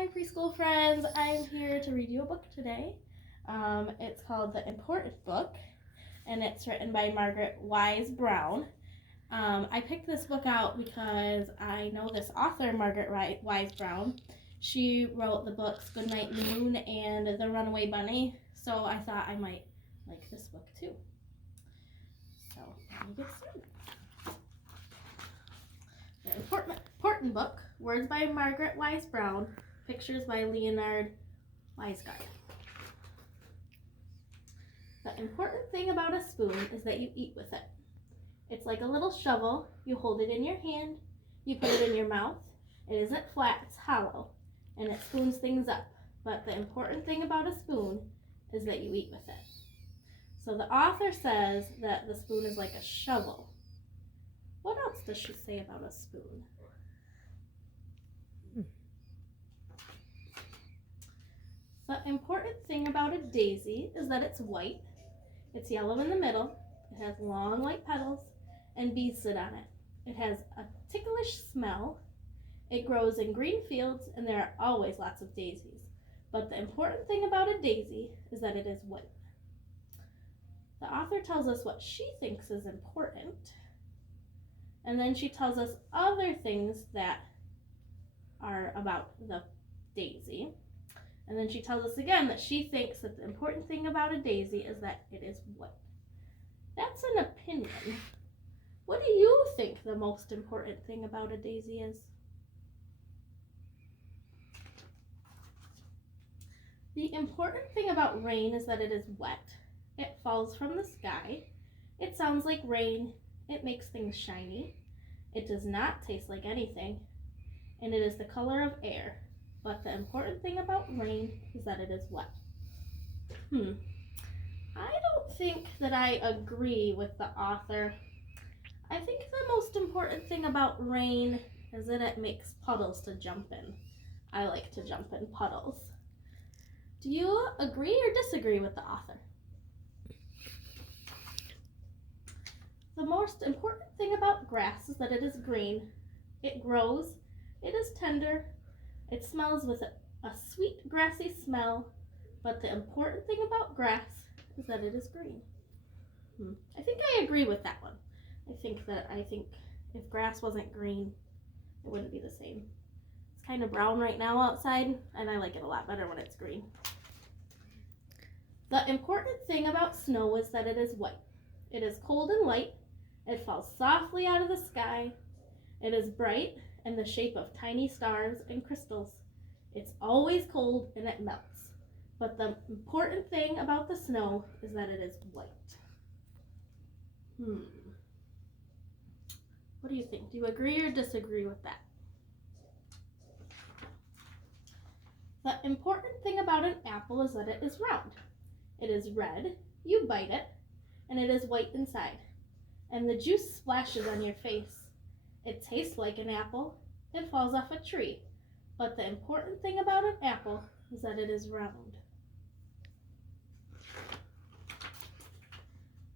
Hi preschool friends, I'm here to read you a book today. It's called The Important Book and it's written by Margaret Wise Brown. I picked this book out because I know this author, Margaret Wise Brown. She wrote the books Goodnight Moon and The Runaway Bunny, so I thought I might like this book too. So let me get started. The Important Book, words by Margaret Wise Brown, pictures by Leonard Weisgard. The important thing about a spoon is that you eat with it. It's like a little shovel. You hold it in your hand, you put it in your mouth. It isn't flat, it's hollow, and it spoons things up. But the important thing about a spoon is that you eat with it. So the author says that the spoon is like a shovel. What else does she say about a spoon? The important thing about a daisy is that it's white, it's yellow in the middle, it has long white petals, and bees sit on it. It has a ticklish smell, it grows in green fields, and there are always lots of daisies. But the important thing about a daisy is that it is white. The author tells us what she thinks is important, and then she tells us other things that are about the daisy. And then she tells us again that she thinks that the important thing about a daisy is that it is white. That's an opinion. What do you think the most important thing about a daisy is? The important thing about rain is that it is wet. It falls from the sky. It sounds like rain. It makes things shiny. It does not taste like anything. And it is the color of air. But the important thing about rain is that it is wet. I don't think that I agree with the author. I think the most important thing about rain is that it makes puddles to jump in. I like to jump in puddles. Do you agree or disagree with the author? The most important thing about grass is that it is green. It grows. It is tender. It smells with a sweet, grassy smell, but the important thing about grass is that it is green. I think I agree with that one. I think if grass wasn't green, it wouldn't be the same. It's kind of brown right now outside, and I like it a lot better when it's green. The important thing about snow is that it is white. It is cold and light. It falls softly out of the sky. It is bright in the shape of tiny stars and crystals. It's always cold and it melts. But the important thing about the snow is that it is white. What do you think? Do you agree or disagree with that? The important thing about an apple is that it is round. It is red, you bite it, and it is white inside. And the juice splashes on your face. It tastes like an apple. It falls off a tree. But the important thing about an apple is that it is round.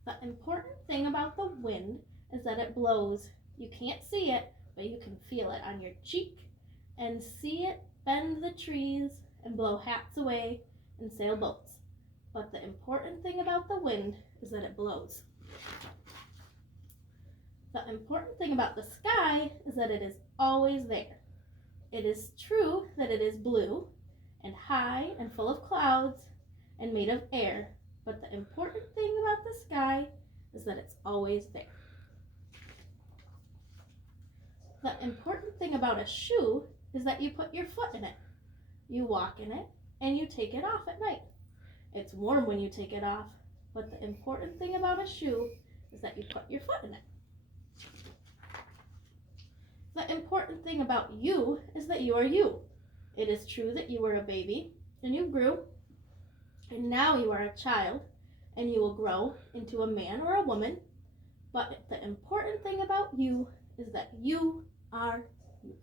The important thing about the wind is that it blows. You can't see it, but you can feel it on your cheek and see it bend the trees and blow hats away and sail boats. But the important thing about the wind is that it blows. The important thing about the sky is that it is always there. It is true that it is blue and high and full of clouds and made of air, but the important thing about the sky is that it's always there. The important thing about a shoe is that you put your foot in it. You walk in it and you take it off at night. It's warm when you take it off, but the important thing about a shoe is that you put your foot in it. The important thing about you is that you are you. It is true that you were a baby and you grew, and now you are a child and you will grow into a man or a woman, but the important thing about you is that you are you.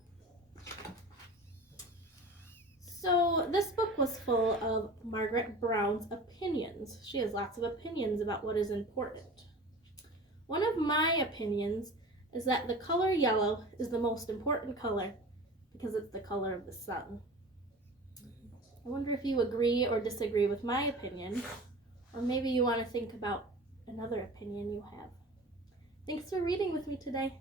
So this book was full of Margaret Brown's opinions. She has lots of opinions about what is important. One of my opinions is that the color yellow is the most important color because it's the color of the sun. I wonder if you agree or disagree with my opinion, or maybe you want to think about another opinion you have. Thanks for reading with me today.